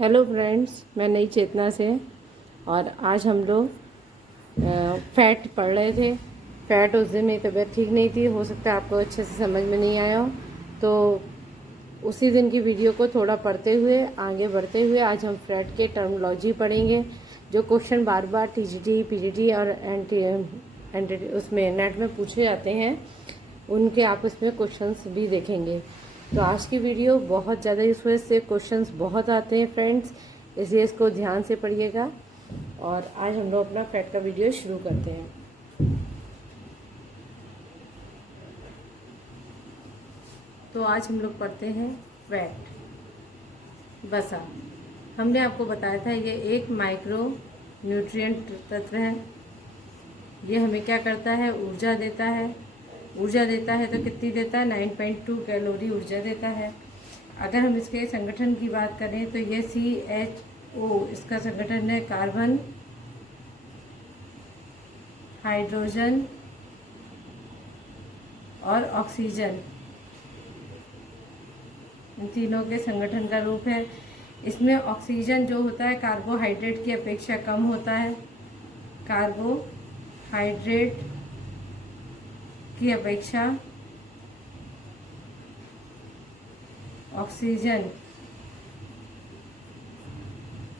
Hello friends, मैं नई चेतना से। और आज हम लोग फैट पढ़ रहे थे। फैट उस दिन मेरी तबीयत ठीक नहीं थी, हो सकता है आपको अच्छे से समझ में नहीं आया हो, तो उसी दिन की वीडियो को थोड़ा पढ़ते हुए आगे बढ़ते हुए आज हम फैट के टर्मिनोलॉजी पढ़ेंगे। जो क्वेश्चन बार बार टीजीटी पीजीटी और एनटी उसमें नेट में पूछे जाते हैं, उनके आप उसमें क्वेश्चंस भी देखेंगे। तो आज की वीडियो बहुत ज़्यादा यूजफुल है, इससे क्वेश्चंस बहुत आते हैं फ्रेंड्स, इसलिए इसको ध्यान से पढ़िएगा। और आज हम लोग अपना फैट का वीडियो शुरू करते हैं। तो आज हम लोग पढ़ते हैं फैट। वसा, हमने आपको बताया था ये एक माइक्रो न्यूट्रिएंट तत्व है। ये हमें क्या करता है, ऊर्जा देता है। ऊर्जा देता है तो कितनी देता है, 9.2 कैलोरी ऊर्जा देता है। अगर हम इसके संगठन की बात करें तो ये CHO इसका संगठन है, कार्बन, हाइड्रोजन और ऑक्सीजन, इन तीनों के संगठन का रूप है। इसमें ऑक्सीजन जो होता है कार्बोहाइड्रेट की अपेक्षा कम होता है। कार्बोहाइड्रेट की अपेक्षा ऑक्सीजन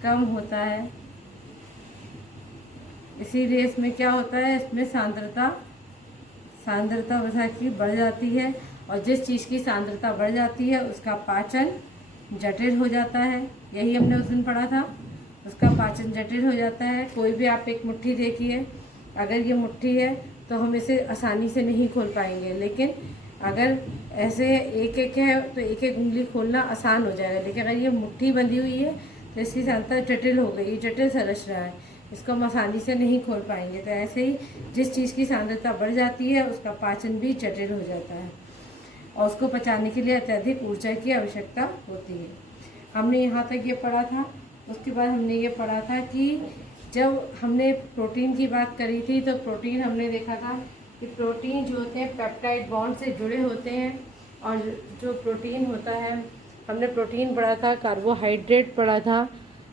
कम होता है, इसीलिए इसमें क्या होता है, इसमें सांद्रता वसा की बढ़ जाती है। और जिस चीज़ की सांद्रता बढ़ जाती है उसका पाचन जटिल हो जाता है। यही हमने उस दिन पढ़ा था, उसका पाचन जटिल हो जाता है। कोई भी आप एक मुट्ठी देखिए, अगर ये मुट्ठी है तो हम इसे आसानी से नहीं खोल पाएंगे, लेकिन अगर ऐसे एक एक है तो एक एक उंगली खोलना आसान हो जाएगा। लेकिन अगर ये मुट्ठी बंधी हुई है तो इसकी सांद्रता जटिल हो गई, जटिल संरचना है, इसको हम आसानी से नहीं खोल पाएंगे। तो ऐसे ही जिस चीज़ की सांद्रता बढ़ जाती है उसका पाचन भी जटिल हो जाता है और उसको पचाने के लिए अत्यधिक ऊर्जा की आवश्यकता होती है। हमने यहाँ तक ये पढ़ा था। उसके बाद हमने ये पढ़ा था कि जब हमने प्रोटीन की बात करी थी तो प्रोटीन हमने देखा था कि प्रोटीन जो होते हैं पेप्टाइड बॉन्ड से जुड़े होते हैं। और जो प्रोटीन होता है, हमने प्रोटीन पढ़ा था, कार्बोहाइड्रेट पढ़ा था।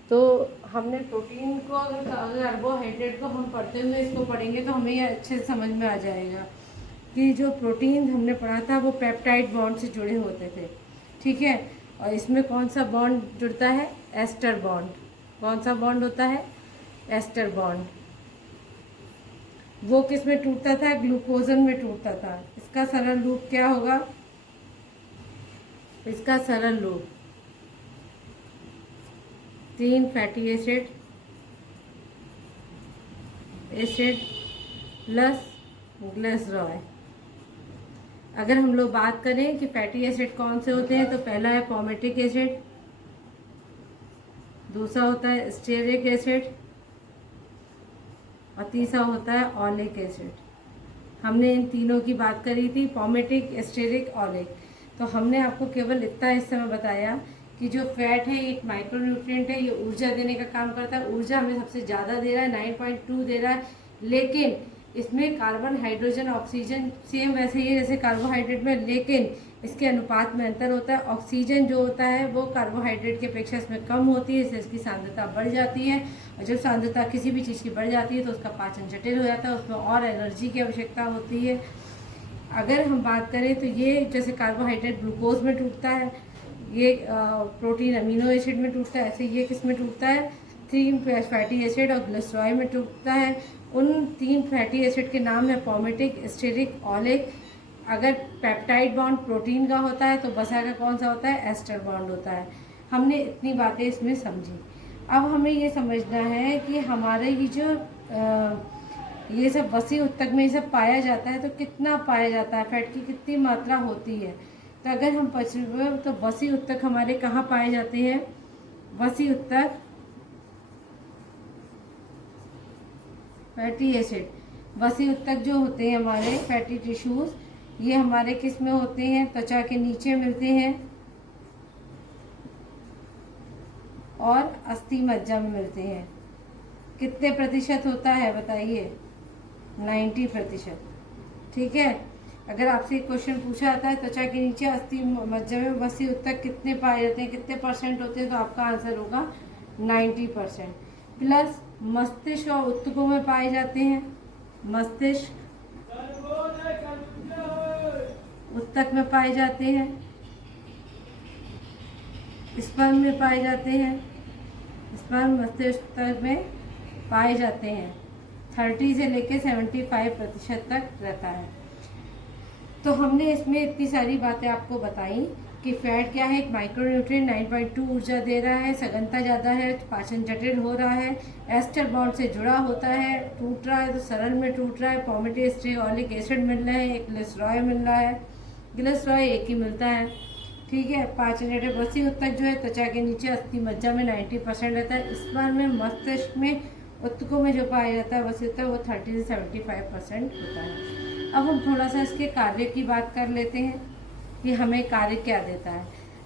तो हमने प्रोटीन को, अगर कार्बोहाइड्रेट को हम पढ़ते हुए इसको पढ़ेंगे तो हमें ये अच्छे से समझ में आ जाएगा कि जो प्रोटीन हमने पढ़ा था वो पेप्टाइड बॉन्ड से जुड़े होते थे, ठीक है। और इसमें कौन सा बॉन्ड जुड़ता है, एस्टर बॉन्ड। कौन सा बॉन्ड होता है, एस्टर बॉन्ड। वो किस में टूटता था, ग्लूकोजन में टूटता था। इसका सरल रूप क्या होगा, इसका सरल रूप 3 फैटी एसिड प्लस ग्लिसरॉल। अगर हम लोग बात करें कि फैटी एसिड कौन से होते हैं तो पहला है पॉमेटिक एसिड, दूसरा होता है स्टेरिक एसिड और तीसरा होता है ऑलिक एसिड। हमने इन तीनों की बात करी थी, पॉमेटिक, स्टेरिक, ऑलिक। तो हमने आपको केवल इतना इस समय बताया कि जो फैट है एक माइक्रोन्यूट्रिएंट है, ये ऊर्जा देने का काम करता है। ऊर्जा हमें सबसे ज़्यादा दे रहा है, 9.2 दे रहा है। लेकिन इसमें कार्बन, हाइड्रोजन, ऑक्सीजन सेम वैसे ही है जैसे कार्बोहाइड्रेट में, लेकिन इसके अनुपात में अंतर होता है। ऑक्सीजन जो होता है वो कार्बोहाइड्रेट की अपेक्षा इसमें कम होती है, इससे इसकी सांद्रता बढ़ जाती है। और जब सांद्रता किसी भी चीज़ की बढ़ जाती है तो उसका पाचन जटिल हो जाता है, उसमें और एनर्जी की आवश्यकता होती है। अगर हम बात करें तो ये जैसे कार्बोहाइड्रेट ग्लूकोज में टूटता है, ये प्रोटीन अमीनो एसिड में टूटता है, ऐसे ये किस में टूटता है, 3 फैटी एसिड और ग्लिसरॉल में टूटता है। उन 3 फैटी एसिड के नाम है पॉमेटिक, स्टेरिक, ऑलिक। अगर पेप्टाइड बॉन्ड प्रोटीन का होता है तो वसा का कौन सा होता है, एस्टर बॉन्ड होता है। हमने इतनी बातें इसमें समझी। अब हमें ये समझना है कि हमारे ये जो ये सब वसी उत्तक में ये सब पाया जाता है तो कितना पाया जाता है, फैट की कितनी मात्रा होती है। तो अगर हम तो वसी उत्तक हमारे कहाँ पाए जाते हैं, वसी उत्तक, फैटी एसिड, वसी उत्तक जो होते हैं हमारे फैटी टिश्यूज, ये हमारे किस में होते हैं, त्वचा के नीचे मिलते हैं और अस्थि मज्जा में मिलते हैं। कितने प्रतिशत होता है बताइए, 90%, ठीक है। अगर आपसे एक क्वेश्चन पूछा जाता है त्वचा के नीचे अस्थि मज्जा में वसी ऊतक कितने पाए जाते हैं, कितने परसेंट होते हैं, तो आपका आंसर होगा 90%। प्लस मस्तिष्क और ऊतकों में पाए जाते हैं, मस्तिष्क ऊतक में पाए जाते हैं, स्पर्म में पाए जाते हैं, स्पर्म मस्तिष्क में पाए जाते हैं। 30 से लेकर 75% तक रहता है। तो हमने इसमें इतनी सारी बातें आपको बताई कि फैट क्या है, एक माइक्रोन्यूट्रिएंट 9.2 ऊर्जा दे रहा है, सघनता ज़्यादा है, पाचन जटिल हो रहा है, एस्टर बॉन्ड से जुड़ा होता है, टूट रहा है तो सरल में टूट रहा है, पॉमेटिस्ट्रियोलिक एसिड मिल रहा है, एक ग्लिसरॉय मिल रहा है, ग्लिसरॉय एक ही मिलता है, ठीक है। पाचन जटिल वसी ऊतक जो है त्वचा के नीचे अस्थि मज्जा में 90% रहता है। स्पर्म में मस्तिष्क में ऊतकों में जो पाया जाता है वसी ऊतक वो 30 से 75% होता है। अब हम थोड़ा सा इसके कार्य की बात कर लेते हैं कि हमें कार्य क्या देता है।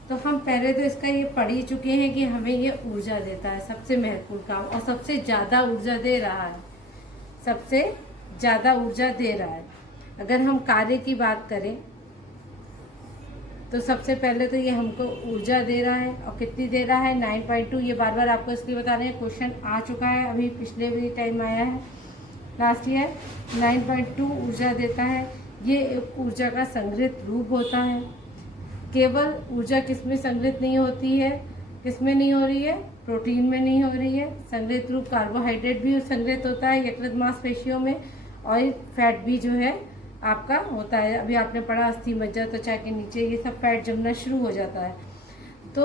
तो हम पहले तो इसका ये पढ़ ही चुके हैं कि हमें ये ऊर्जा देता है, सबसे महत्वपूर्ण काम, और सबसे ज़्यादा ऊर्जा दे रहा है, सबसे ज़्यादा ऊर्जा दे रहा है। अगर हम कार्य की बात करें तो सबसे पहले तो ये हमको ऊर्जा दे रहा है, और कितनी दे रहा है 9.2। ये बार बार आपको इसलिए बता रहे हैं, क्वेश्चन आ चुका है, अभी पिछले भी टाइम आया है लास्ट ईयर। 9.2 ऊर्जा देता है। ये एक ऊर्जा का संग्रहित रूप होता है। केवल ऊर्जा किसमें संग्रहित नहीं होती है, किसमें नहीं हो रही है, प्रोटीन में नहीं हो रही है। संग्रहित रूप कार्बोहाइड्रेट भी संग्रहित होता है यकृत मांसपेशियों में, और फैट भी जो है आपका होता है। अभी आपने पढ़ा अस्थि मज्जा त्वचा के नीचे ये सब फैट जमना शुरू हो जाता है। तो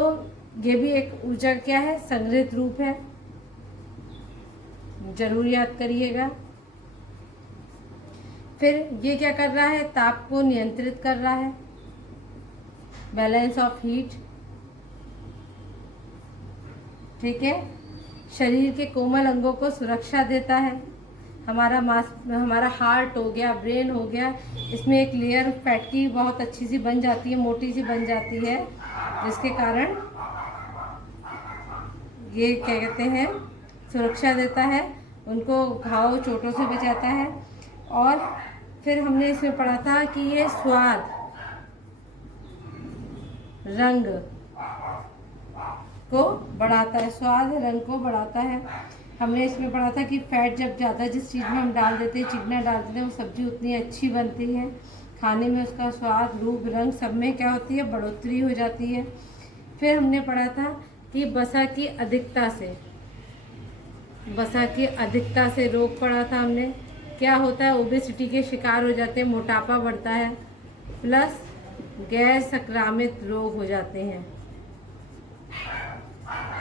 ये भी एक ऊर्जा क्या है, संग्रहित रूप है, जरूर याद करिएगा। फिर ये क्या कर रहा है, ताप को नियंत्रित कर रहा है, बैलेंस ऑफ हीट, ठीक है। शरीर के कोमल अंगों को सुरक्षा देता है। हमारा हार्ट हो गया, ब्रेन हो गया, इसमें एक लेयर फैट की बहुत अच्छी सी बन जाती है, मोटी सी बन जाती है, जिसके कारण ये क्या कहते हैं, सुरक्षा देता है, उनको घाव चोटों से बचाता है। और फिर हमने इसमें पढ़ा था कि ये स्वाद, रंग को बढ़ाता है, स्वाद रंग को बढ़ाता है। हमने इसमें पढ़ा था कि फैट जब ज़्यादा जिस चीज़ में हम डाल देते हैं, चिकना डाल देते हैं, वो सब्जी उतनी अच्छी बनती है, खाने में उसका स्वाद, रूप, रंग सब में क्या होती है, बढ़ोतरी हो जाती है। फिर हमने पढ़ा था कि वसा की अधिकता से रोग पढ़ा था हमने। क्या होता है, ओबेसिटी के शिकार हो जाते हैं, मोटापा बढ़ता है, प्लस गैर संक्रामित रोग हो जाते हैं।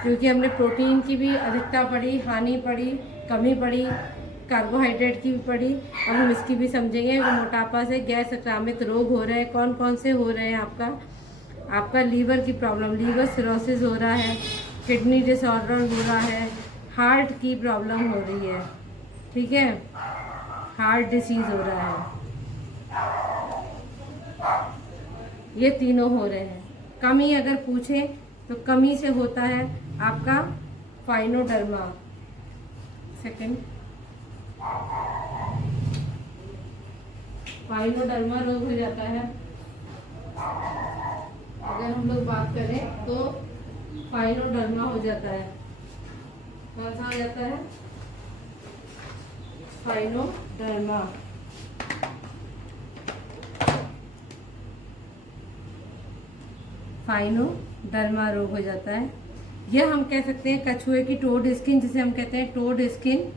क्योंकि हमने प्रोटीन की भी अधिकता पढ़ी, हानि पढ़ी, कमी पढ़ी, कार्बोहाइड्रेट की भी पढ़ी। अब हम इसकी भी समझेंगे। मोटापा से गैर संक्रामित रोग हो रहे हैं, कौन कौन से हो रहे हैं, आपका लीवर की प्रॉब्लम, लीवर सिरोसिस हो रहा है, किडनी डिसऑर्डर हो रहा है, हार्ट की प्रॉब्लम हो रही है, ठीक है, हार्ट डिसीज हो रहा है, ये तीनों हो रहे हैं। कमी अगर पूछें तो कमी से होता है आपका फाइनोडर्मा, फाइनोडर्मा रोग हो जाता है। अगर हम लोग बात करें तो फाइनोडर्मा हो जाता है। कौन सा हो जाता है, फाइनोडर्मा। फाइनोडर्मा रोग हो जाता है। यह हम कह सकते हैं कछुए की टोड स्किन, जिसे हम कहते हैं टोड स्किन,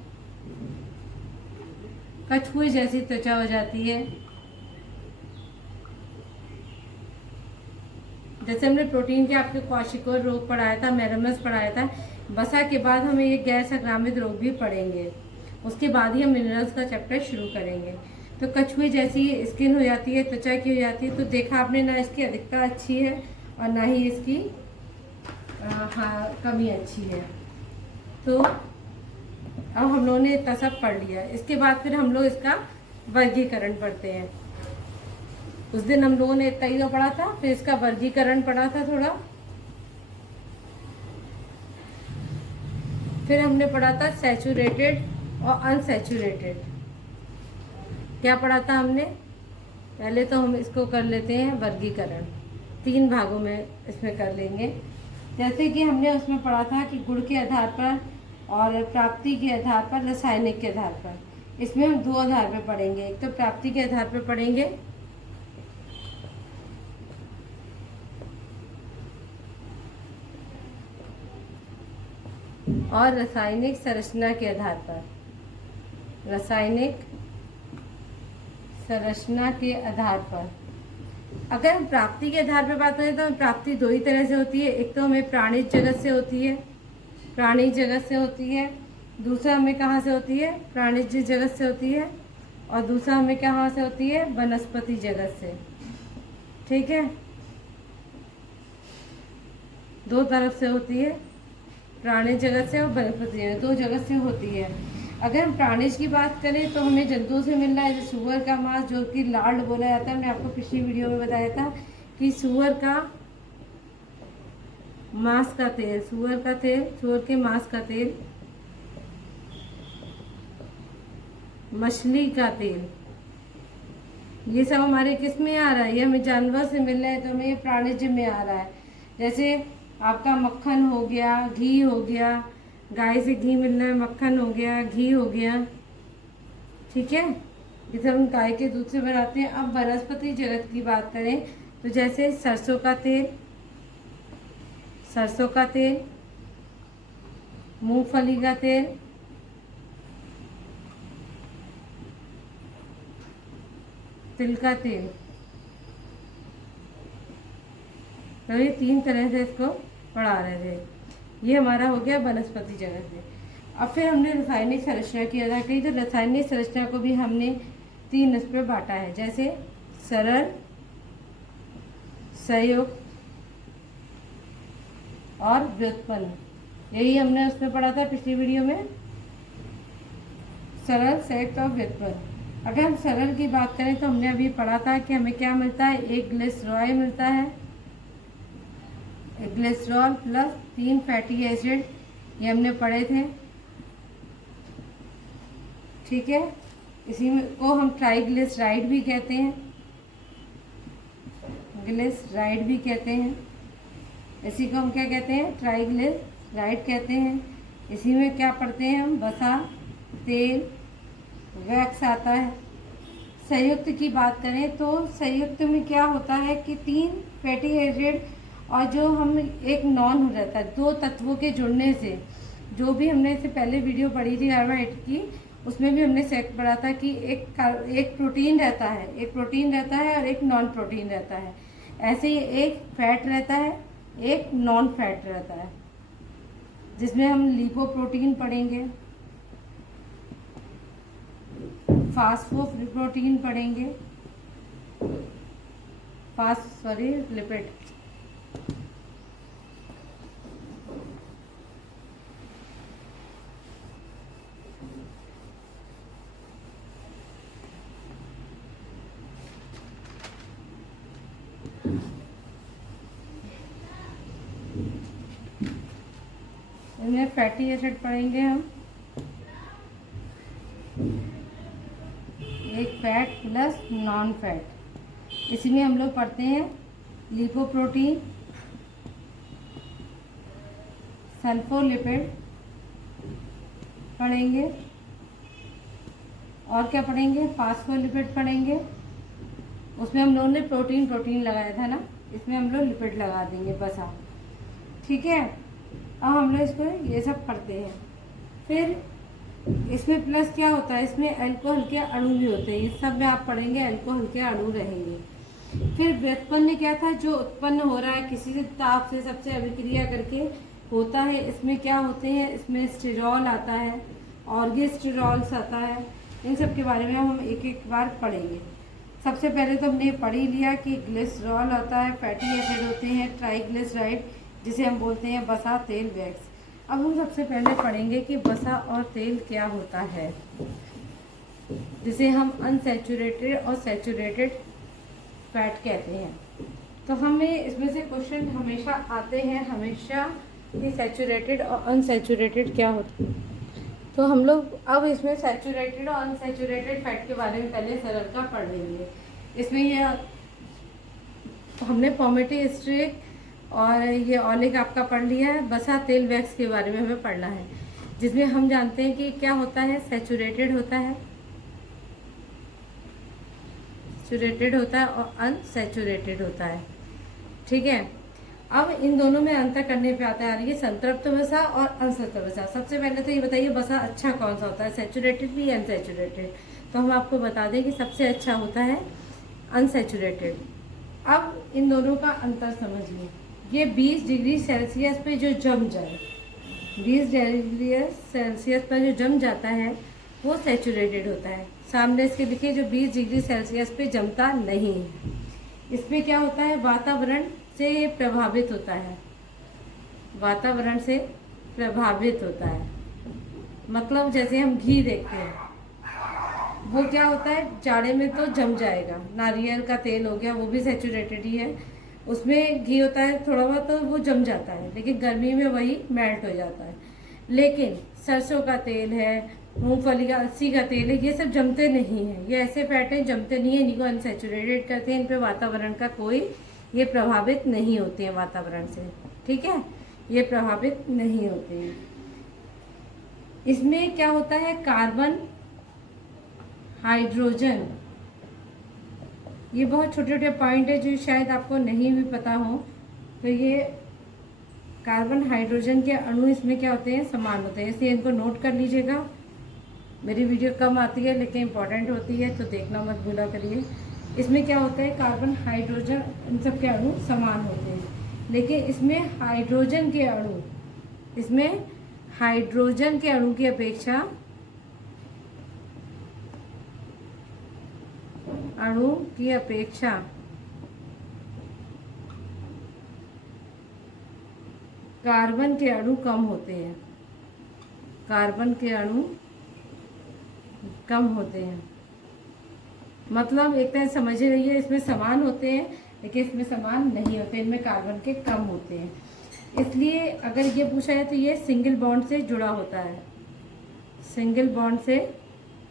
कछुए जैसी त्वचा हो जाती है। जैसे हमने प्रोटीन के आपके क्वाशिकोर रोग पढ़ाया था, मेरमस पढ़ाया था, वसा के बाद हमें ये गैर संक्रामित रोग भी पढ़ेंगे, उसके बाद ही हम मिनरल्स का चैप्टर शुरू करेंगे। तो कछुए जैसी स्किन हो जाती है, त्वचा की हो जाती है। तो देखा आपने, ना इसकी अधिकता अच्छी है और ना ही इसकी कमी अच्छी है। तो अब हम लोगों ने इतना सब पढ़ लिया। इसके बाद फिर हम लोग इसका वर्गीकरण पढ़ते हैं। उस दिन हम लोगों ने इतना ही तो पढ़ा था, फिर इसका वर्गीकरण पढ़ा था थोड़ा। फिर हमने पढ़ा था सैचुरेटेड और अनसैचुरेटेड। क्या पढ़ा था हमने, पहले तो हम इसको कर लेते हैं वर्गीकरण, 3 भागों में इसमें कर लेंगे। जैसे कि हमने उसमें पढ़ा था कि गुण के आधार पर और प्राप्ति के आधार पर, रासायनिक के आधार पर। इसमें हम 2 आधार पर पढ़ेंगे, एक तो प्राप्ति के आधार पर पढ़ेंगे और रासायनिक संरचना के आधार पर। रासायनिक संरचना के आधार पर अगर हम प्राप्ति के आधार पर बात करें तो प्राप्ति 2 ही तरह से होती है। एक तो हमें प्राणिज जगत से होती है, प्राणी जगत से होती है। दूसरा हमें कहाँ से होती है? प्राणिज जगत से होती है। और दूसरा हमें कहाँ से होती है? वनस्पति जगत से। ठीक है, 2 तरफ से होती है, प्राणी जगत से और वनस्पति जगत, 2 जगत से होती है। अगर हम प्राणिज की बात करें तो हमें जंतुओं से मिल रहा है, जैसे सुअर का मांस, जो कि लार्ड बोला जाता है। मैंने आपको पिछली वीडियो में बताया था कि सुअर का मांस का तेल, सुअर का तेल, सुअर के मांस का तेल, मछली का तेल, ये सब हमारे किस में आ रहा है? ये हमें जानवर से मिल रहा है तो हमें ये प्राणिज में आ रहा है। जैसे आपका मक्खन हो गया, घी हो गया, गाय से घी मिल रहा है, मक्खन हो गया, घी हो गया। ठीक है, ये सब हम गाय के दूध से बनाते हैं। अब वनस्पति जगत की बात करें तो जैसे सरसों का तेल, सरसों का तेल, मूंगफली का तेल, तिल का तेल, तो ये 3 तरह से इसको पढ़ा रहे थे। ये हमारा हो गया वनस्पति जगत से। अब फिर हमने रासायनिक संरचना की अदा की, तो रासायनिक संरचना को भी हमने 3 इस पर बांटा है, जैसे सरल, संयुक्त और व्युत्पन्न। यही हमने उसमें पढ़ा था पिछली वीडियो में, सरल, संयुक्त और व्युत्पन्न। अगर हम सरल की बात करें तो हमने अभी पढ़ा था कि हमें क्या मिलता है? एक ग्लिसरॉल मिलता है, ग्लिसरॉल प्लस 3 फैटी एसिड, ये हमने पढ़े थे। ठीक है, इसी में को हम ट्राइग्लिसराइड भी कहते हैं, ग्लिसराइड भी कहते हैं। इसी को हम क्या कहते हैं? ट्राइग्लिसराइड कहते हैं। इसी में क्या पढ़ते हैं हम? वसा, तेल, वैक्स आता है। संयुक्त की बात करें तो संयुक्त में क्या होता है कि 3 फैटी एसिड और जो हम एक नॉन हो जाता है, 2 तत्वों के जुड़ने से, जो भी हमने इससे पहले वीडियो पढ़ी थी कार्बोहाइड्रेट की, उसमें भी हमने सेक पढ़ा था कि एक प्रोटीन रहता है, एक प्रोटीन रहता है और एक नॉन प्रोटीन रहता है। ऐसे ही एक फैट रहता है, एक नॉन फैट रहता है, जिसमें हम लिपोप्रोटीन पढ़ेंगे, फास्फोप्रोटीन पढ़ेंगे, लिपिड। इनमें फैटी एसिड पढ़ेंगे हम, एक फैट प्लस नॉन फैट। इसमें हम लोग पढ़ते हैं लिपोप्रोटीन, सल्फोलिपिड पढ़ेंगे, और क्या पढ़ेंगे? फास्फोलिपिड पढ़ेंगे। उसमें हम लोगों ने प्रोटीन लगाया था ना, इसमें हम लोग लिपिड लगा देंगे बस आप। ठीक है, अब हम लोग इसको ये सब पढ़ते हैं। फिर इसमें प्लस क्या होता है? इसमें अल्कोहल के अणु भी होते हैं, इस सब में आप पढ़ेंगे अल्कोहल के अणु रहेंगे। फिर व्युत्पन्न क्या था? जो उत्पन्न हो रहा है किसी से ताप से, सबसे अभिक्रिया करके होता है। इसमें क्या होते हैं? इसमें स्टेरॉल आता है, ऑर्गेस्टेरॉल्स आता है। इन सब के बारे में हम एक एक बार पढ़ेंगे। सबसे पहले तो हमने पढ़ ही लिया कि ग्लिसरॉल आता है, फैटी एसिड होते हैं, ट्राइग्लिसराइड जिसे हम बोलते हैं वसा, तेल, वैक्स। अब हम सबसे पहले पढ़ेंगे कि वसा और तेल क्या होता है, जिसे हम अनसैचुरेटेड और सैचुरेटेड फैट कहते हैं। तो हमें इसमें से क्वेश्चन हमेशा आते हैं, हमेशा कि सैचुरेटेड और अनसैचुरेटेड क्या होता है। तो हम लोग अब इसमें सैचुरेटेड और अनसैचुरेटेड फैट के बारे में पहले सरल का पढ़ लेंगे। इसमें ये हमने पोमेटी स्ट्रिक और ये ऑलिक आपका पढ़ लिया है। बसा तेल वैक्स के बारे में हमें पढ़ना है, जिसमें हम जानते हैं कि क्या होता है, सैचुरेटेड होता है, सैचुरेटेड होता है और अनसैचुरेटेड होता है। ठीक है, अब इन दोनों में अंतर करने पे आता है ये संतृप्त वसा और अनसंतृप्त वसा। सबसे पहले तो ये बताइए वसा अच्छा कौन सा होता है, सैचुरेटेड भी अनसैचुरेटेड? तो हम आपको बता दें कि सबसे अच्छा होता है अनसैचुरेटेड। अब इन दोनों का अंतर समझिए। ये 20 डिग्री सेल्सियस पे जो जम जाए, 20 डिग्री सेल्सियस पर जो जम जाता है वो सैचुरेटेड होता है। सामने इसके लिखिए जो 20 डिग्री सेल्सियस पे जमता नहीं है। इसमें क्या होता है, वातावरण से ये प्रभावित होता है, वातावरण से प्रभावित होता है। मतलब जैसे हम घी देखते हैं, वो क्या होता है, जाड़े में तो जम जाएगा। नारियल का तेल हो गया, वो भी सैचुरेटेड ही है, उसमें घी होता है थोड़ा बहुत तो वो जम जाता है, लेकिन गर्मी में वही मेल्ट हो जाता है। लेकिन सरसों का तेल है, मूंगफली का, अलसी का तेल है, ये सब जमते नहीं है। ये ऐसे फैट हैं जमते नहीं है, इनको अनसैचुरेटेड करते हैं। इन पे वातावरण का कोई ये प्रभावित नहीं होते हैं वातावरण से। ठीक है, ये प्रभावित नहीं होते हैं। इसमें क्या होता है, कार्बन, हाइड्रोजन, ये बहुत छोटे छोटे पॉइंट है जो शायद आपको नहीं भी पता हो। तो ये कार्बन हाइड्रोजन के अणु इसमें क्या होते हैं, समान होते हैं, इसलिए इनको नोट कर लीजिएगा। मेरी वीडियो कम आती है लेकिन इंपॉर्टेंट होती है, तो देखना मत भूला करिए। इसमें क्या होता है, कार्बन हाइड्रोजन इन सब के अणु समान होते हैं, लेकिन इसमें हाइड्रोजन के अणु, इसमें हाइड्रोजन के अणु की अपेक्षा कार्बन के अणु कम होते हैं, कार्बन के अणु कम होते हैं। मतलब एक तरह समझ रही है, इसमें समान होते हैं लेकिन इसमें समान नहीं होते, इनमें कार्बन के कम होते हैं। इसलिए अगर ये पूछा है तो ये सिंगल बॉन्ड से जुड़ा होता है, सिंगल बॉन्ड से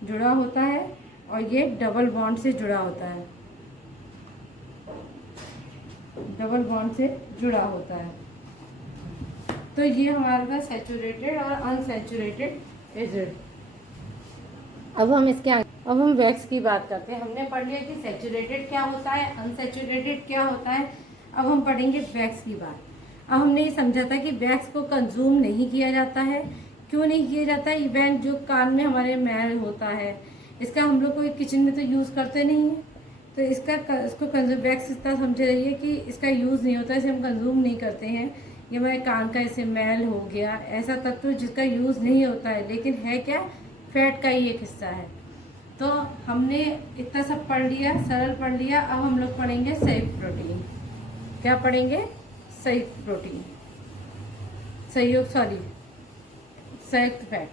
जुड़ा होता है, और ये डबल बॉन्ड से जुड़ा होता है, डबल बॉन्ड से जुड़ा होता है। तो ये हमारे पास सैचुरेटेड और अनसैचुरेटेड एसिड। अब हम वैक्स की बात करते हैं। हमने पढ़ लिया कि सैचुरेटेड क्या होता है, अनसैचुरेटेड क्या होता है। अब हम पढ़ेंगे वैक्स की बात। अब हमने ये समझा था कि वैक्स को कंज्यूम नहीं किया जाता है। क्यों नहीं किया जाता है? इवेंट जो कान में हमारे मैल होता है, इसका हम लोग कोई किचन में तो यूज़ करते नहीं हैं, तो इसको कंज्यूम, वैक्स इतना समझ रही है कि इसका यूज़ नहीं होता, इसे हम कंज्यूम नहीं करते हैं। ये हमारे कान का ऐसे मैल हो गया, ऐसा तत्व जिसका यूज़ नहीं होता है, लेकिन है क्या, फैट का ही एक हिस्सा है। तो हमने इतना सब पढ़ लिया, सरल पढ़ लिया। अब हम लोग पढ़ेंगे संयुक्त प्रोटीन। क्या पढ़ेंगे? संयुक्त प्रोटीन, संयुक्त फैट,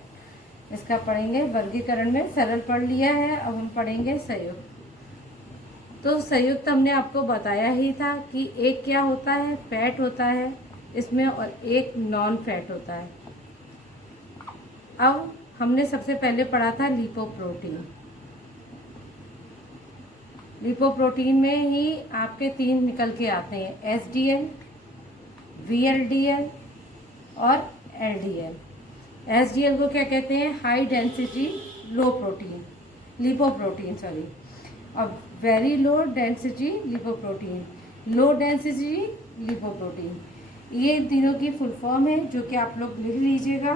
इसका पढ़ेंगे वर्गीकरण में। सरल पढ़ लिया है, अब हम पढ़ेंगे संयुक्त। तो संयुक्त हमने आपको बताया ही था कि एक क्या होता है, फैट होता है इसमें, और एक नॉन फैट होता है। अब हमने सबसे पहले पढ़ा था लिपोप्रोटीन। लिपोप्रोटीन में ही आपके 3 निकल के आते हैं, एसडीएल, वीएलडीएल और एलडीएल। एसडीएल को क्या कहते हैं? हाई डेंसिटी लिपोप्रोटीन, और very low density lipoprotein, low density lipoprotein. ये तीनों की फुल फॉर्म है, जो कि आप लोग लिख लीजिएगा,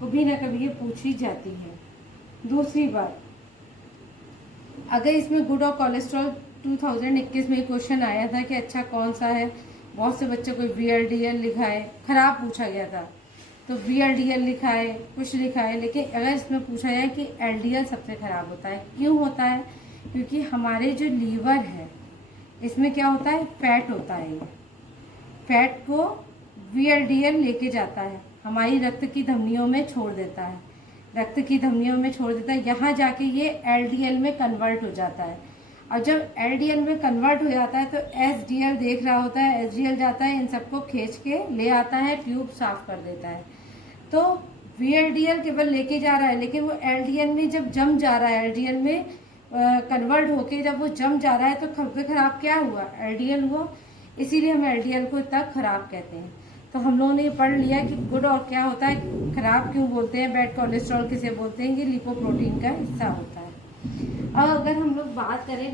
कभी ना कभी ये पूछी जाती है। दूसरी बात, अगर इसमें गुड और कोलेस्ट्रॉल 2021 में क्वेश्चन आया था कि अच्छा कौन सा है, बहुत से बच्चों को वीएलडीएल लिखा है, खराब पूछा गया था, तो वीएलडीएल लिखा है, कुछ लिखा है, लेकिन अगर इसमें पूछा जाए कि एलडीएल सबसे खराब होता है। क्यों होता है? क्योंकि हमारे जो लीवर है इसमें क्या होता है, फैट होता है। ये फैट को वीएलडीएल लेके जाता है, हमारी रक्त की धमनियों में छोड़ देता है, यहाँ जाके ये एलडीएल में कन्वर्ट हो जाता है। और जब एलडीएल में कन्वर्ट हो जाता है तो एसडीएल देख रहा होता है, एसडीएल जाता है, इन सबको खींच के ले आता है, ट्यूब साफ कर देता है। तो वीएलडीएल केवल लेके जा रहा है, लेकिन वो एलडीएल में जब जम जा रहा है, एलडीएल में कन्वर्ट होके जब वो जम जा रहा है तो सबसे खराब क्या हुआ, एलडीएल हुआ। इसीलिए हम एलडीएल को इतना खराब कहते हैं। तो हम लोगों ने ये पढ़ लिया कि गुड और क्या होता है, खराब क्यों बोलते हैं, बैड कोलेस्ट्रॉल किसे बोलते हैं, ये लिपोप्रोटीन का हिस्सा होता है। अब अगर हम लोग बात करें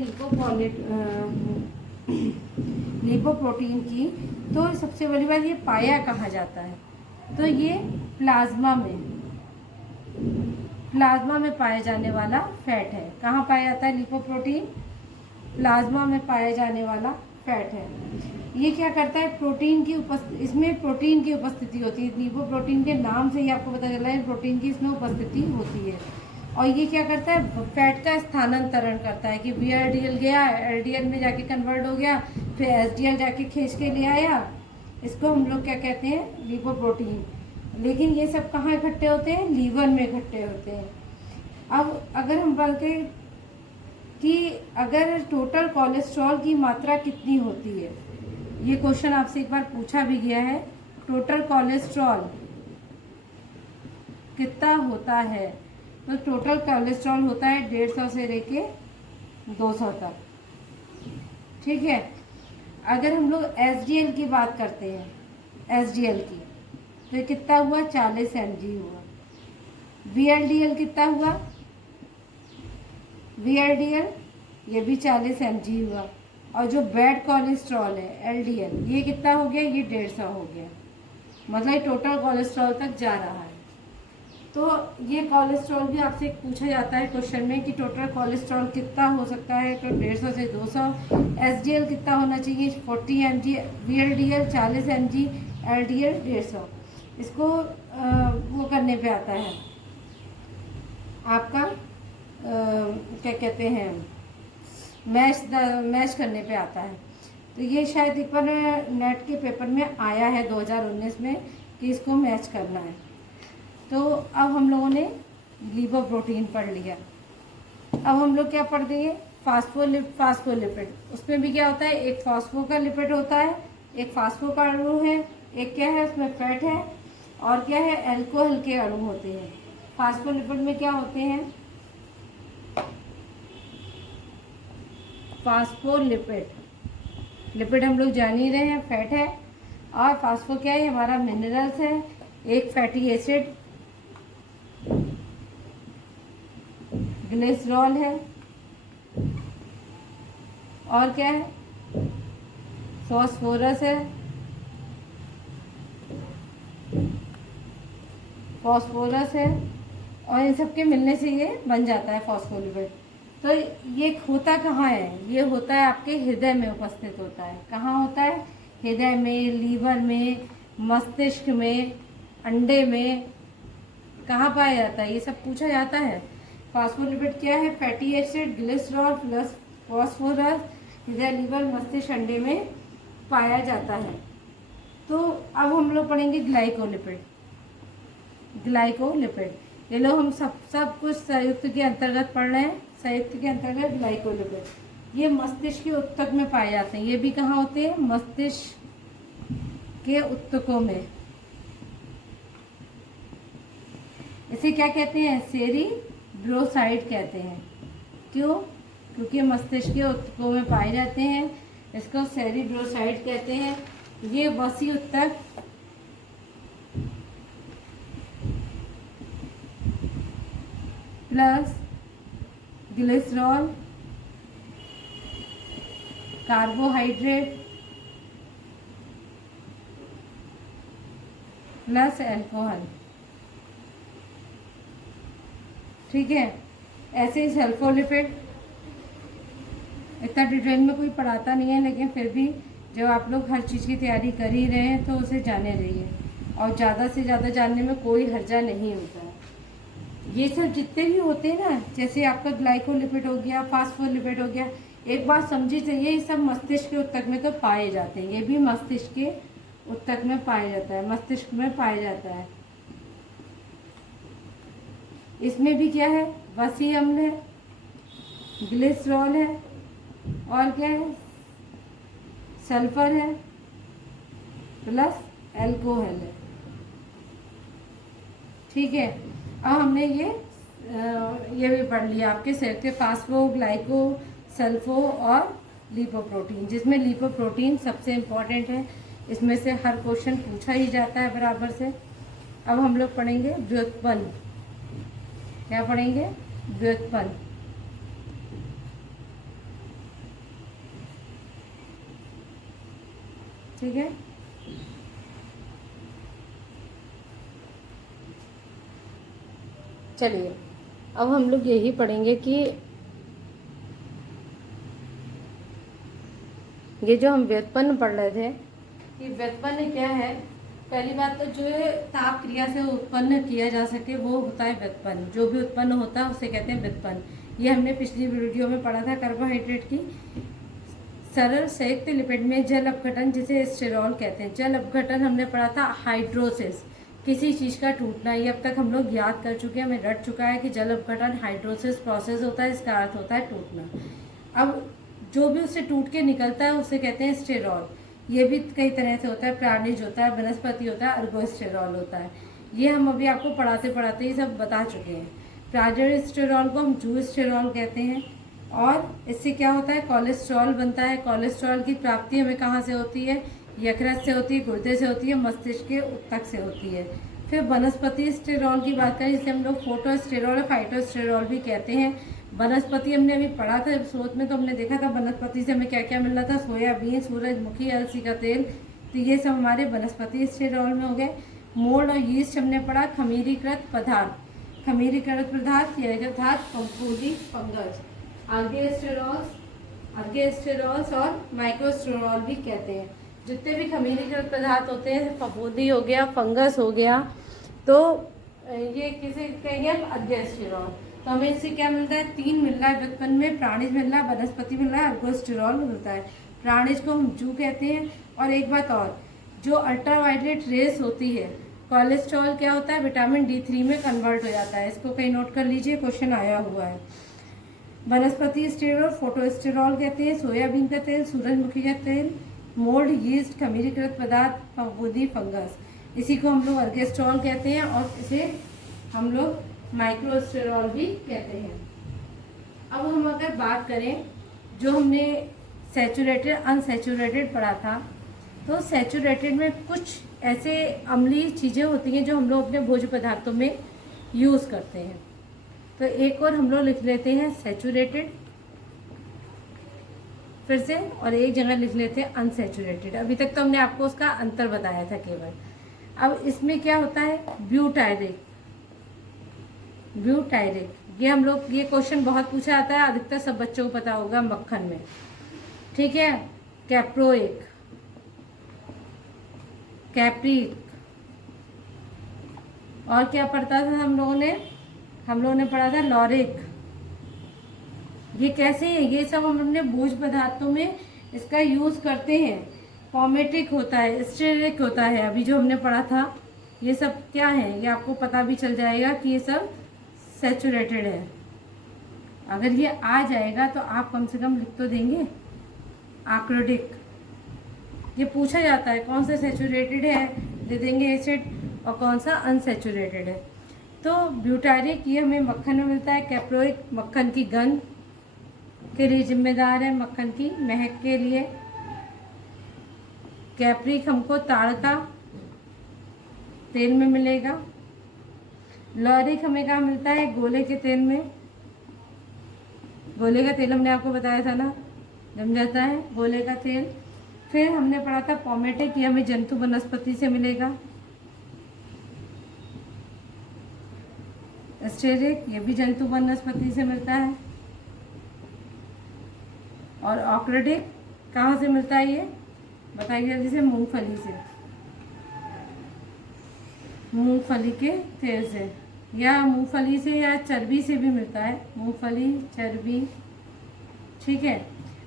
लिपोप्रोटीन की, तो सबसे बड़ी बात ये पाया कहाँ जाता है, तो ये प्लाज्मा में पाया जाने वाला फैट है। कहाँ पाया जाता है लिपोप्रोटीन, प्लाज्मा में पाया जाने वाला फैट है। ये क्या करता है, इसमें प्रोटीन की उपस्थिति होती है। लिपोप्रोटीन के नाम से ही आपको पता चला है प्रोटीन की इसमें उपस्थिति होती है। और ये क्या करता है, फैट का स्थानांतरण करता है कि VLDL गया, LDL में जाके कन्वर्ट हो गया, फिर SDL जाके खींच के ले आया। इसको हम लोग क्या कहते हैं, लिपोप्रोटीन। लेकिन ये सब कहाँ इकट्ठे होते हैं, लीवर में इकट्ठे होते हैं। अब अगर हम बोलते हैं कि अगर टोटल कोलेस्ट्रॉल की मात्रा कितनी होती है, ये क्वेश्चन आपसे एक बार पूछा भी गया है, टोटल कोलेस्ट्रॉल कितना होता है, तो टोटल कोलेस्ट्रॉल होता है 150 से लेके 200 तक। ठीक है। अगर हम लोग SDL की बात करते हैं, SDL की, तो ये कितना हुआ, 40 mg हुआ। VLDL कितना हुआ, VLDL ये भी 40 mg हुआ। और जो बैड कोलेस्ट्रॉल है LDL, ये कितना हो गया, ये 150 हो गया। मतलब ये टोटल कोलेस्ट्रॉल तक जा रहा है। तो ये कोलेस्ट्रॉल भी आपसे पूछा जाता है क्वेश्चन में कि टोटल कोलेस्ट्रॉल कितना हो सकता है, तो 150 से 200। SDL कितना होना चाहिए, 40 mg, VLDL 40 mg, LDL 150। इसको वो करने पे आता है आपका क्या कहते हैं, मैच करने पे आता है। तो ये शायद एक बार नेट के पेपर में आया है 2019 में कि इसको मैच करना है। तो अब हम लोगों ने लिपोप्रोटीन पढ़ लिया। अब हम लोग क्या पढ़ देंगे, फास्फोलिपिड। उसमें भी क्या होता है, एक फास्फो का लिपिड होता है, एक फास्फो का अणु है, एक क्या है उसमें फैट है, और क्या है अल्कोहल के अणु होते हैं। फास्फोलिपिड में क्या होते हैं, लिपिड हम लोग जान ही रहे हैं, फैट है। और फास्फो क्या है, हमारा मिनरल्स है, एक फैटी एसिड, ग्लिसरॉल है, और क्या है, फॉस्फोरस है, और इन सब के मिलने से ये बन जाता है फॉस्फोलिपिड। तो ये होता कहाँ है, ये होता है आपके हृदय में उपस्थित होता है। कहाँ होता है, हृदय में, लीवर में, मस्तिष्क में, अंडे में, कहाँ पाया जाता है, ये सब पूछा जाता है। फास्फोलिपिड क्या है, fatty acid, glycerol plus phosphorus, हृदय, लीवर, मस्तिष्क, अंडे में पाया जाता है। तो अब हम लोग पढ़ेंगे ग्लाइकोलिपिड। ये लोग हम सब कुछ संयुक्त के अंतर्गत पढ़ रहे हैं। संयुक्त के अंतर्गत ग्लाइकोलिपिड ये मस्तिष्क के उत्तक में पाए जाते हैं। ये भी कहाँ होते हैं, मस्तिष्क के उत्तकों में। इसे क्या कहते हैं, सेरिब्रोसाइड कहते हैं। क्यों, क्योंकि मस्तिष्क के उत्तकों में पाए जाते हैं, इसको सेरिब्रोसाइड कहते हैं। ये वसी उत्तक plus glycerol, carbohydrate plus alcohol, ठीक है। ऐसे ही सल्फोलिपिड इतना डिटेल में कोई पढ़ाता नहीं है, लेकिन फिर भी जब आप लोग हर चीज़ की तैयारी कर ही रहे हैं तो उसे जाने रहिए, और ज़्यादा से ज़्यादा जानने में कोई हर्जा नहीं होता है। ये सब जितने भी होते हैं ना, जैसे आपका ग्लाइकोलिपिड हो गया, फास्फोलिपिड हो गया, एक बात समझी चाहिए, ये सब मस्तिष्क के उत्तक में तो पाए जाते हैं। ये भी मस्तिष्क के उत्तक में पाया जाता है, मस्तिष्क में पाया जाता है। इसमें भी क्या है, वसी अम्ल है, ग्लिसरॉल है, और क्या है, सल्फर है प्लस अल्कोहल है, ठीक है। अब हमने ये ये भी पढ़ लिया आपके सेल के फास्फो, ग्लाइको, सल्फो और लिपोप्रोटीन, जिसमें लिपोप्रोटीन सबसे इम्पॉर्टेंट है। इसमें से हर क्वेश्चन पूछा ही जाता है बराबर से। अब हम लोग पढ़ेंगे व्युत्पन्न। क्या पढ़ेंगे? व्युत्पन्न। ठीक है, चलिए अब हम लोग यही पढ़ेंगे कि ये जो हम व्युत्पन्न पढ़ रहे थे कि व्युत्पन्न क्या है। पहली बात तो जो ताप क्रिया से उत्पन्न किया जा सके वो होता है व्युत्पन्न। जो भी उत्पन्न होता है उसे कहते हैं व्युत्पन्न। ये हमने पिछली वीडियो में पढ़ा था कार्बोहाइड्रेट की सरल संयुक्त लिपिड में जल अपघटन, जिसे स्टेरॉल कहते हैं। जल अपघटन हमने पढ़ा था हाइड्रोसिस, किसी चीज़ का टूटना। ये अब तक हम लोग याद कर चुके हैं, हमें रट चुका है कि जल अपघटन हाइड्रोसिस प्रोसेस होता है, इसका अर्थ होता है टूटना। अब जो भी उससे टूट के निकलता है उसे कहते हैं स्टेरॉल। ये भी कई तरह से होता है, प्राणिज होता है, वनस्पति होता है, अर्गोस्टेरॉल होता है। ये हम अभी आपको पढ़ाते पढ़ाते ही सब बता चुके हैं। प्राणिज स्टेरॉल को हम जू स्टेरॉल कहते हैं। और इससे क्या होता है? कोलेस्ट्रॉल बनता है। कोलेस्ट्रॉल की प्राप्ति हमें कहाँ से होती है? यकृत से होती है, गुर्दे से होती है, मस्तिष्क के ऊतक से होती है। फिर वनस्पति स्टेरॉल की बात करें, जिसे हम लोग फोटोस्टेरॉल और फाइटोस्टेरॉल भी कहते हैं। वनस्पति हमने अभी पढ़ा था स्रोत में, तो हमने देखा था वनस्पति से हमें क्या क्या मिल रहा था। सोयाबीन, सूरजमुखी, अलसी का तेल, तो ये सब हमारे वनस्पति स्टेरॉल में हो गए। मोल्ड और यीस्ट हमने पढ़ा। खमीरीकृत पदार्थ, खमीरीकृत पदार्थ, यथार्थ फफूंदी, फंगस, आर्गेस्टेरॉल्स और माइक्रोस्टेरॉल भी कहते हैं। जितने भी खमीरीकृत पदार्थ होते हैं, फफूंदी हो गया, फंगस हो गया, तो ये किसे कहेंगे हम? आर्गेस्टेरॉल। तो हमें इससे क्या मिलता है? 3 मिल रहा है व्युत्पन्न में। प्राणिज मिल रहा है, वनस्पति मिल रहा है, अर्गोस्टेरॉल मिलता है। प्राणिज को हम जू कहते हैं। और एक बात और, जो अल्ट्रावायलेट रेस होती है, कोलेस्ट्रॉल क्या होता है? विटामिन D3 में कन्वर्ट हो जाता है। इसको कहीं नोट कर लीजिए, क्वेश्चन आया हुआ है। वनस्पति स्टेरॉल फोटोस्टेरॉल कहते हैं। सोयाबीन का तेल, सूरजमुखी का तेल, मोल्ड, यीस्ट, खमीरीकृत पदार्थ, फफूंदी, फंगस, इसी को हम लोग अर्गेस्ट्रॉल कहते हैं और इसे हम लोग माइक्रोस्टेरॉल भी कहते हैं। अब हम अगर बात करें, जो हमने सैचुरेटेड अनसैचुरेटेड पढ़ा था, तो सैचुरेटेड में कुछ ऐसे अम्लीय चीज़ें होती हैं जो हम लोग अपने भोज्य पदार्थों में यूज़ करते हैं। तो एक और हम लोग लिख लेते हैं सैचुरेटेड फिर से, और एक जगह लिख लेते हैं अनसैचुरेटेड। अभी तक तो हमने आपको उसका अंतर बताया था केवल। अब इसमें क्या होता है? ब्यूटायरिक, ब्यूटायरिक, ये हम लोग, ये क्वेश्चन बहुत पूछा जाता है, अधिकतर सब बच्चों को पता होगा मक्खन में। ठीक है, कैप्रोइक, कैप्रिक, और क्या पढ़ता था हम लोगों ने पढ़ा था लॉरिक। ये कैसे है? ये सब हम अपने भोज्य पदार्थों में इसका यूज़ करते हैं। पॉमेटिक होता है, स्टेरिक होता है, अभी जो हमने पढ़ा था। ये सब क्या है? ये आपको पता भी चल जाएगा कि ये सब सैचुरेटेड है। अगर ये आ जाएगा तो आप कम से कम लिख तो देंगे। आक्रोडिक, ये पूछा जाता है कौन सा सैचुरेटेड है, दे देंगे एसिड, और कौन सा अनसैचुरेटेड है। तो ब्यूटारिक ये हमें मक्खन में मिलता है। कैप्रोइक मक्खन की गंध के लिए जिम्मेदार है, मक्खन की महक के लिए। कैप्रिक हमको ताड़ का तेल में मिलेगा। लॉरिक हमें कहाँ मिलता है? गोले के तेल में। गोले का तेल हमने आपको बताया था ना, जम जाता है गोले का तेल। फिर हमने पढ़ा था पॉमेटिक, ये हमें जंतु वनस्पति से मिलेगा। स्टेरिक, ये भी जंतु वनस्पति से मिलता है। और ऑक्रेटिक कहाँ से मिलता है? ये बताइए जल्दी से। मूंगफली से, मूंगफली के तेल से, या मूंगफली से या चर्बी से भी मिलता है। मूंगफली, चर्बी। ठीक है,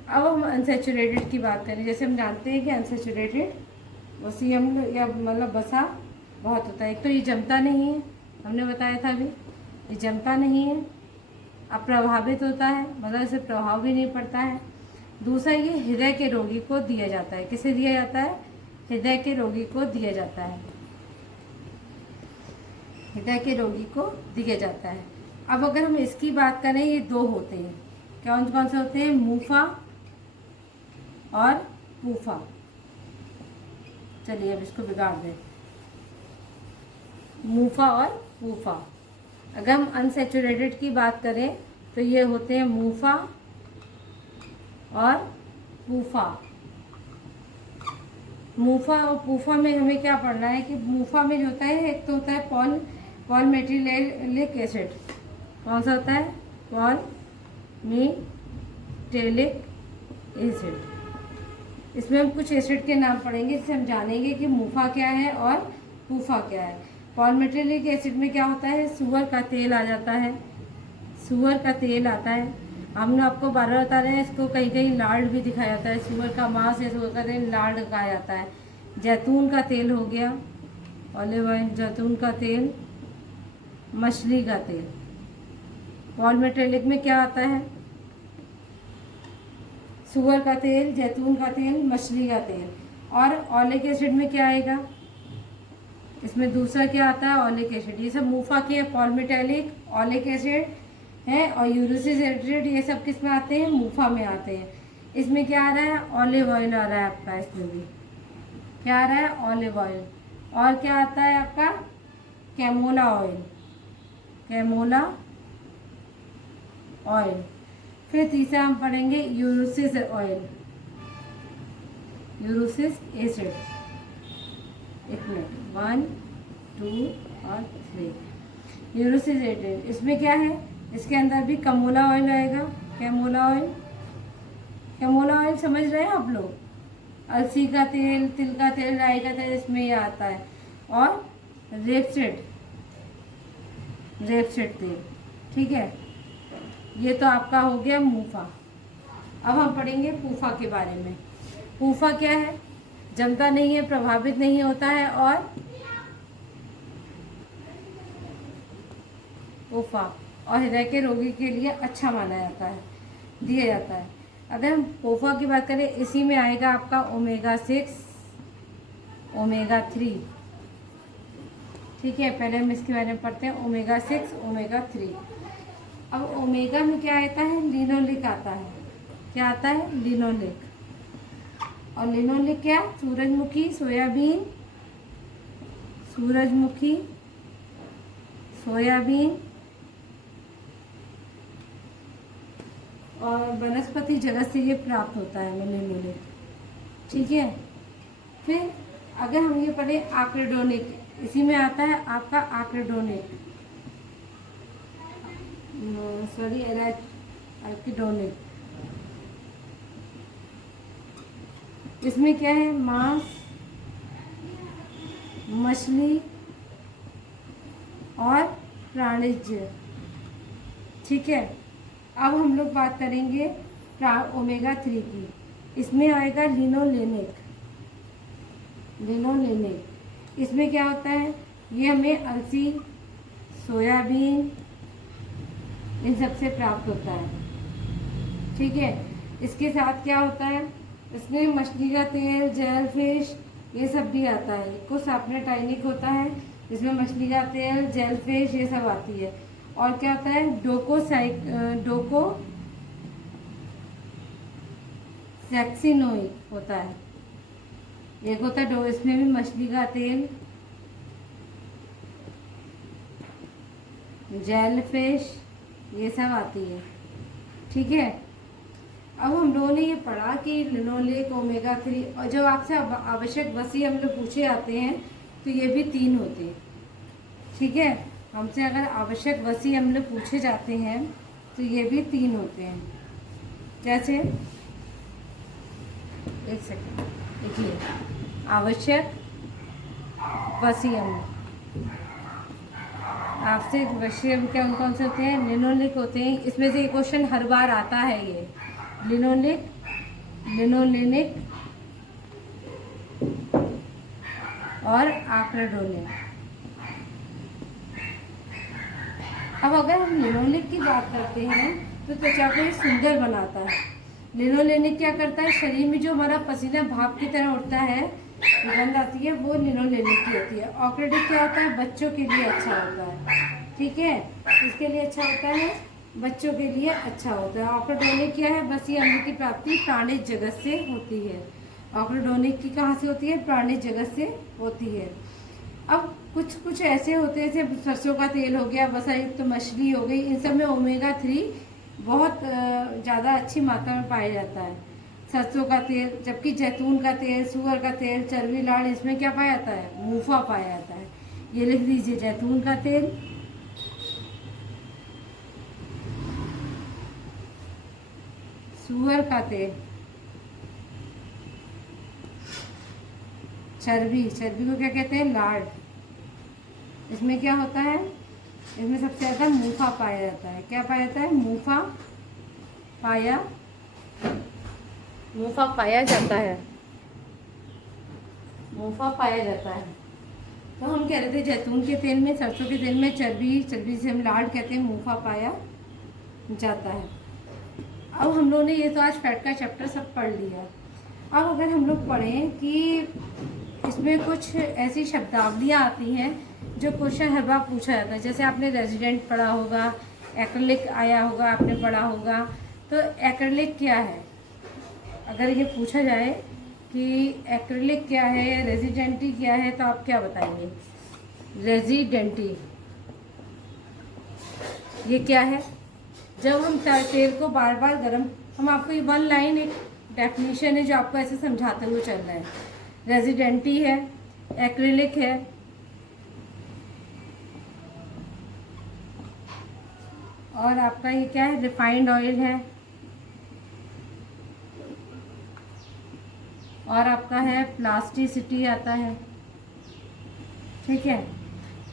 अब हम अनसैचुरेटेड की बात करें। जैसे हम जानते हैं कि अनसैचुरेटेड वसीयम या मतलब वसा बहुत होता है। एक तो ये जमता नहीं है, हमने बताया था अभी, ये जमता नहीं है, अप्रभावित होता है, मतलब इसे प्रभाव भी नहीं पड़ता है। दूसरा, ये हृदय के रोगी को दिया जाता है। किसे दिया जाता है? हृदय के रोगी को दिया जाता है। हृदय के रोगी को दिया जाता है। अब अगर हम इसकी बात करें, ये दो होते हैं, कौन कौन से होते हैं, मूफा और पूफा। चलिए अब इसको बिगाड़ दें, मूफा और पूफा। अगर हम अनसैचुरेटेड की बात करें तो ये होते हैं मूफा और पूफा। मूफा और पूफा में हमें क्या पढ़ना है कि मूफा में जो होता है, एक तो होता है पॉलमेटिलिक एसिड। कौन सा होता है, पॉलमेटिलिक एसिड। इसमें हम कुछ एसिड के नाम पढ़ेंगे, जिससे हम जानेंगे कि मूफा क्या है और पूफा क्या है। पॉलमेटिलिक एसिड में क्या होता है, सूअर का तेल आ जाता है, सूअर का तेल आता है। हमने आपको बार बार बता रहे हैं, इसको कहीं कहीं लार्ड भी दिखाया जाता है, सूअर का मांस या सूअर का तेल लार्ड कहा जाता है। जैतून का तेल हो गया, ऑलिव ऑयल, जैतून का तेल, मछली का तेल। पॉलमेटिलिक में क्या आता है, सूअर का तेल, जैतून का तेल, मछली का तेल। और ऑलिक एसिड में क्या आएगा, इसमें दूसरा क्या आता है, ऑलिक एसिड। ये सब मूफा की है, पॉलमेटिलिक, ऑलिक एसिड है और यूरिसिक एसिड, ये सब किस में आते हैं, मूफा में आते हैं। इसमें क्या आ रहा है, ऑलिव ऑयल आ रहा है आपका, इसमें भी क्या आ रहा है, ऑलिव ऑयल। और क्या आता है आपका, कैमोला ऑयल, कैमोला ऑयल। फिर तीसरा हम पढ़ेंगे यूरिसिक ऑयल, यूरिसिक एसिड। एक मिनट, 1 2 और 3। यूरिसिक एसिड, इसमें क्या है, इसके अंदर भी कैमोला ऑयल आएगा, कैमोला ऑयल। कैमोला ऑयल समझ रहे हैं आप लोग, अलसी का तेल, तिल का तेल, राई का तेल, इसमें ये आता है। और रेपसीड, रेपसीड तेल, ठीक है। ये तो आपका हो गया मूफा। अब हम पढ़ेंगे पूफा के बारे में। पूफा क्या है, जमता नहीं है, प्रभावित नहीं होता है, और पूफा और हृदय के रोगी के लिए अच्छा माना जाता है, दिया जाता है। अगर हम पोफा की बात करें, इसी में आएगा आपका ओमेगा 6, ओमेगा 3, ठीक है। पहले हम इसके बारे में पढ़ते हैं, ओमेगा 6, ओमेगा 3। अब ओमेगा में क्या आता है, लिनोलिक आता है। क्या आता है, लिनोलिक। और लिनोलिक क्या, सूरजमुखी, सोयाबीन, सूरजमुखी, सोयाबीन और वनस्पति जगत से ये प्राप्त होता है लिनोलिक, ठीक है। फिर अगर हम ये पढ़े आक्रेडोनिक, इसी में आता है आपका आक्रेडोनिक, सॉरी एराकिडोनिक। इसमें क्या है, मांस, मछली और प्राणिज, ठीक है। अब हम लोग बात करेंगे ओमेगा 3 की। इसमें आएगा लिनोलेनिक, लिनोलेनिक। इसमें क्या होता है, ये हमें अलसी, सोयाबीन, इन सब से प्राप्त होता है, ठीक है। इसके साथ क्या होता है, इसमें मछली का तेल, जेल फिश, ये सब भी आता है। कुछ साप्रेटाइनिक होता है, इसमें मछली का तेल, जेल फिश, ये सब आती है। और क्या होता है, डोकोसैक्सिनोइक होता है, एक होता है इसमें भी मछली का तेल, जेल फिश, ये सब आती है, ठीक है। अब हम लोगों ने ये पढ़ा कि लिनोलेक, ओमेगा 3, और जब आपसे आवश्यक वसी अम्ल पूछे आते हैं तो ये भी 3 होते हैं, ठीक है। हमसे अगर आवश्यक वसी अम्ल पूछे जाते हैं तो ये भी 3 होते हैं। जैसे, एक सेकंड देखिए, आवश्यक वसी अम्ल, आपसे वसी अम्ल कौन कौन से होते हैं, लिनोलिक होते हैं। इसमें से एक क्वेश्चन हर बार आता है, ये लिनोलिक, लिनोलेनिक और आक्रेडोनिक। अब अगर हम लिनोलिक की बात करते हैं तो त्वचा को ये सुंदर बनाता है। लिनोलेनिक क्या करता है, शरीर में जो हमारा पसीना भाप की तरह उठता है, गंध आती है वो लिनोलेनिक की होती है। ऑक्रेटिक क्या होता है, बच्चों के लिए अच्छा होता है, ठीक है, इसके लिए अच्छा होता है, बच्चों के लिए अच्छा होता है। ऑक्रेडोनिक क्या है, बस ये अन्न की प्राप्ति प्राणिज जगत से होती है। ऑक्रेडोनिक की कहाँ से होती है, प्राणिज जगत से होती है। अब कुछ कुछ ऐसे होते हैं जैसे सरसों का तेल हो गया, वसा युक्त तो मछली हो गई, इन सब में ओमेगा 3 बहुत ज़्यादा अच्छी मात्रा में पाया जाता है। सरसों का तेल, जबकि जैतून का तेल, सूअर का तेल, चर्बी, लाड़, इसमें क्या पाया जाता है, मूफा पाया जाता है। ये लिख दीजिए, जैतून का तेल, सूअर का तेल, चर्बी, चर्बी को क्या कहते हैं, लाड़। इसमें क्या होता है, इसमें सबसे ज़्यादा मूफा पाया जाता है। क्या पाया जाता है, मूफा पाया जाता है, मूफा पाया जाता है। तो हम कह रहे थे जैतून के तेल में, सरसों के तेल में चर्बी, चर्बी से हम लाड़ कहते हैं, मूफा पाया जाता है। अब हम लोगों ने ये तो आज फैट का चैप्टर सब पढ़ लिया। अब अगर हम लोग पढ़ें कि इसमें कुछ ऐसी शब्दावलियाँ आती हैं जो क्वेश्चन हर बार पूछा जाता है, जैसे आपने रेजिडेंट पढ़ा होगा, एक्रिलिक आया होगा, आपने पढ़ा होगा। तो एक्रिलिक क्या है, अगर ये पूछा जाए कि एक्रिलिक क्या है, रेजिडेंटी क्या है, तो आप क्या बताएंगे, रेजिडेंटी ये क्या है, जब हम तेल को बार बार गर्म, हम आपको ये वन लाइन एक डेफिनेशन है जो आपको ऐसे समझाते हुए चल रहा है। रेजिडेंटी है, एक्रिलिक है, और आपका ये क्या है, रिफाइंड ऑयल है, और आपका है प्लास्टिसिटी आता है, ठीक है।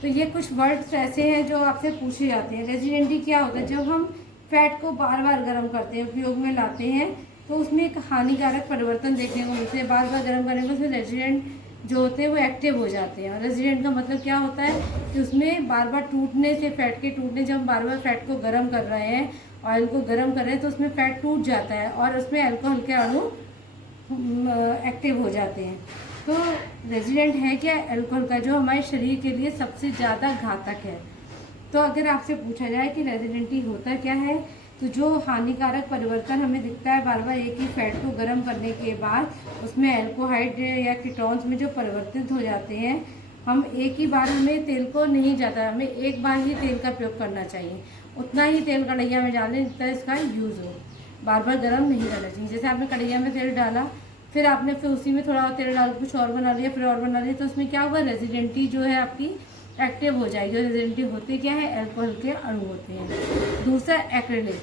तो ये कुछ वर्ड्स ऐसे हैं जो आपसे पूछे जाते हैं। रेजिडेंटी क्या होता है, जब हम फैट को बार बार गर्म करते हैं, उपयोग में लाते हैं, तो उसमें एक हानिकारक परिवर्तन देखने को मिलते हैं। बार बार गर्म करने में उसमें रेजिडेंट जो होते हैं वो एक्टिव हो जाते हैं। रेजिडेंट का मतलब क्या होता है कि उसमें बार बार टूटने से, फैट के टूटने, जब हम बार बार फैट को गर्म कर रहे हैं, ऑयल को गर्म कर रहे हैं, तो उसमें फैट टूट जाता है और उसमें अल्कोहल के अणु एक्टिव हो जाते हैं। तो रेजिडेंट है क्या, अल्कोहल का, जो हमारे शरीर के लिए सबसे ज़्यादा घातक है। तो अगर आपसे पूछा जाए कि रेजिडेंटी होता क्या है, तो जो हानिकारक परिवर्तन हमें दिखता है बार बार एक ही फैट को गर्म करने के बाद, उसमें अल्कोहाइड या कीटोन्स में जो परिवर्तित हो जाते हैं, हम एक ही बार, हमें तेल को नहीं जाता, हमें एक बार ही तेल का प्रयोग करना चाहिए, उतना ही तेल कढ़ैया में डालें जितना इसका यूज़ हो, बार बार गर्म नहीं करना चाहिए। जैसे आपने कढ़ैया में तेल डाला, फिर आपने फिर उसी में थोड़ा और तेल डाल कुछ और बना लिया, फिर और बना लिया, तो उसमें क्या होगा, रेजिडेंटी जो है आपकी एक्टिव हो जाएगी। और रेजिडेंटी होते क्या है, अल्कोहल के अणु होते हैं। दूसरा एक्रिलिक,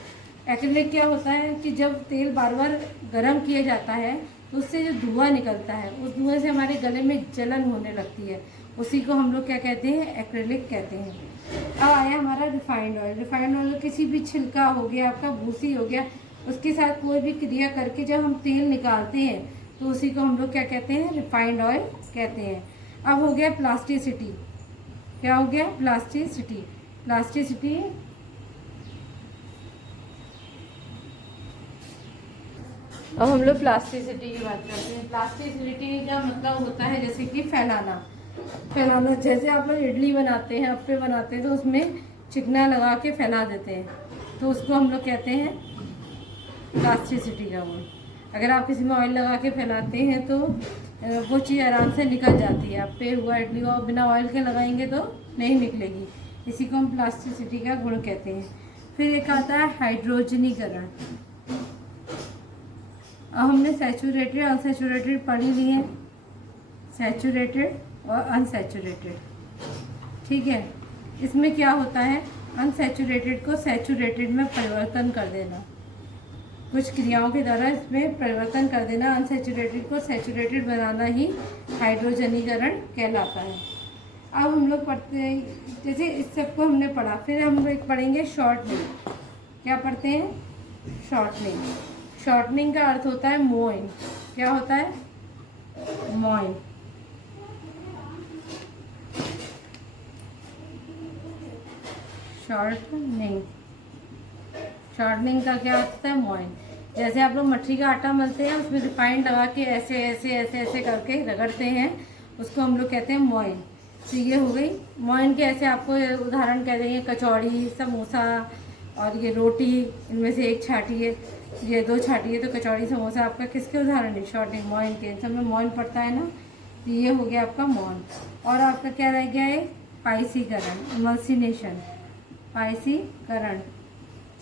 एक्रिलिक क्या होता है कि जब तेल बार बार गर्म किया जाता है तो उससे जो धुआं निकलता है, उस धुएं से हमारे गले में जलन होने लगती है, उसी को हम लोग क्या कहते हैं, एक्रिलिक कहते हैं। अब आया हमारा रिफाइंड ऑयल। रिफाइंड ऑयल किसी भी छिलका हो गया, आपका भूसी हो गया, उसके साथ कोई भी क्रिया करके जब हम तेल निकालते हैं तो उसी को हम लोग क्या कहते हैं, रिफाइंड ऑयल कहते हैं। अब हो गया प्लास्टिसिटी, क्या हो गया, प्लास्टिसिटी। प्लास्टिसिटी अब हम लोग प्लास्टिसिटी की बात करते हैं। प्लास्टिसिटी का मतलब होता है जैसे कि फैलाना, फैलाना। जैसे आप लोग इडली बनाते हैं, अप्पे बनाते हैं, तो उसमें चिकना लगा के फैला देते हैं, तो उसको हम लोग कहते हैं प्लास्टिसिटी का गुण। अगर आप किसी में ऑयल लगा के फैलाते हैं तो वो चीज़ आराम से निकल जाती है। अप्पे हुआ, इडली हुआ, बिना ऑयल के लगाएंगे तो नहीं निकलेगी, इसी को हम प्लास्टिसिटी का गुण कहते हैं। फिर एक आता है हाइड्रोजनीकरण। अब हमने सैचुरेटेड, अनसैचुरेटेड पढ़ ही लिए, सैचुरेटेड और अनसैचुरेटेड, ठीक है। इसमें क्या होता है, अनसैचुरेटेड को सैचुरेटेड में परिवर्तन कर देना, कुछ क्रियाओं के द्वारा इसमें परिवर्तन कर देना, अनसैचुरेटेड को सैचुरेटेड बनाना ही हाइड्रोजनीकरण कहलाता है। अब हम लोग पढ़ते हैं, जैसे इस सबको हमने पढ़ा, फिर हम लोग पढ़ेंगे शॉर्टनिंग। क्या पढ़ते हैं, शॉर्टनिंग। शॉर्टनिंग का अर्थ होता है मोइन। क्या होता है, मोइन। शॉर्टनिंग, शॉर्टनिंग का क्या अर्थ है, मोइन। जैसे आप लोग मठरी का आटा मलते हैं, उसमें रिफाइंड लगा के ऐसे ऐसे ऐसे ऐसे करके रगड़ते हैं, उसको हम लोग कहते हैं मोइन। तो ये हो गई मोइन के। ऐसे आपको उदाहरण कह देंगे कचौड़ी, समोसा और ये रोटी, इनमें से एक छाटी है, ये दो छाटी है, तो कचौड़ी समोसा आपका किसके उदाहरण है? शॉर्ट मोइन के। इन सब में मोइन पड़ता है ना, तो ये हो गया आपका मोइन। और आपका क्या रह गया है? पाइसीकरण, इमल्सिनेशन, पाइसीकरण।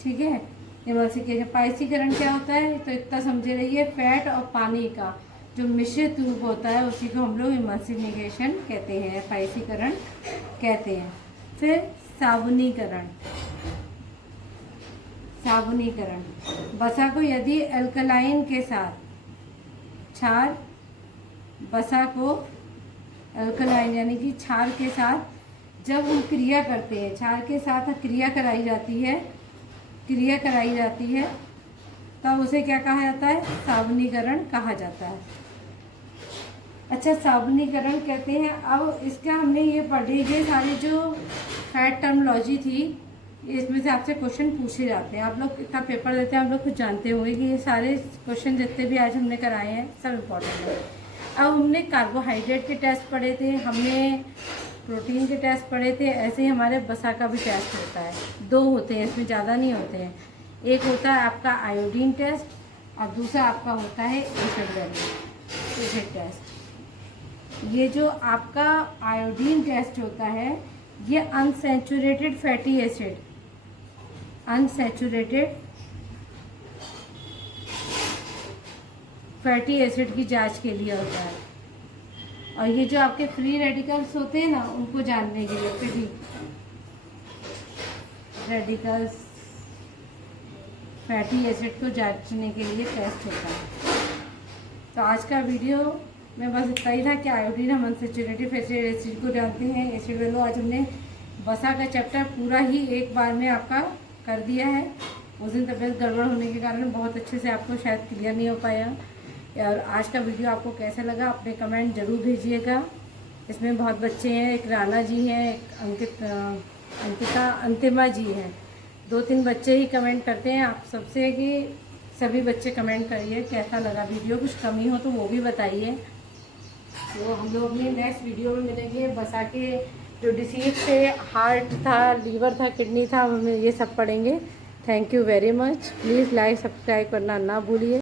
ठीक है, इमल्सिनेशन। पाइसीकरण क्या होता है? तो इतना समझे रहिए, फैट और पानी का जो मिश्रित रूप होता है उसी को हम लोग इमल्सिनेशन कहते हैं, पाइसीकरण कहते हैं। फिर साबुनीकरण। साबुनीकरण, बसा को यदि अल्कलाइन के साथ, क्षार, बसा को अल्कलाइन यानी कि क्षार के साथ जब हम क्रिया करते हैं, क्षार के साथ क्रिया कराई जाती है, तब उसे क्या कहा जाता है? साबुनीकरण कहा जाता है। अच्छा, साबुनीकरण कहते हैं। अब इसका हमने ये पढ़ी, ये सारी जो फैट टर्मोलॉजी थी, इसमें से आपसे क्वेश्चन पूछे जाते हैं। आप लोग इतना पेपर देते हैं, आप लोग कुछ जानते होंगे कि ये सारे क्वेश्चन जितने भी आज हमने कराए हैं सब इम्पोर्टेंट है। अब हमने कार्बोहाइड्रेट के टेस्ट पढ़े थे, हमने प्रोटीन के टेस्ट पढ़े थे, ऐसे ही हमारे बसा का भी टेस्ट होता है। 2 होते हैं, इसमें ज़्यादा नहीं होते हैं। एक होता है आपका आयोडीन टेस्ट और दूसरा आपका होता है एसिड टेस्ट। ये जो आपका आयोडीन टेस्ट होता है, ये unsaturated fatty acid, unsaturated fatty acid की जांच के लिए होता है। और ये जो आपके फ्री रेडिकल्स होते हैं ना, उनको जानने के लिए, फ्री रेडिकल्स फैटी एसिड को जांचने के लिए टेस्ट होता है। तो आज का वीडियो में बस इतना ही था कि आयोडीन हम अनसैचुरेटेड फैटी एसिड को जानते हैं, एसिड वैल्यू। आज हमने बसा का चैप्टर पूरा ही एक बार में आपका कर दिया है। उस दिन तबीयत गड़बड़ होने के कारण बहुत अच्छे से आपको शायद क्लियर नहीं हो पाया। और आज का वीडियो आपको कैसा लगा अपने कमेंट ज़रूर भेजिएगा। इसमें बहुत बच्चे हैं, एक राना जी हैं, एक अंतिमा जी हैं। 2-3 बच्चे ही कमेंट करते हैं। आप सबसे कि सभी बच्चे कमेंट करिए कैसा लगा वीडियो, कुछ कमी हो तो वो भी बताइए। तो हम लोग अपनी नेक्स्ट वीडियो में मिलेंगे। बसा के जो डिसीज थे, हार्ट था, लीवर था, किडनी था, हमें ये सब पढ़ेंगे। Thank you very much. Please like subscribe करना ना भूलिए।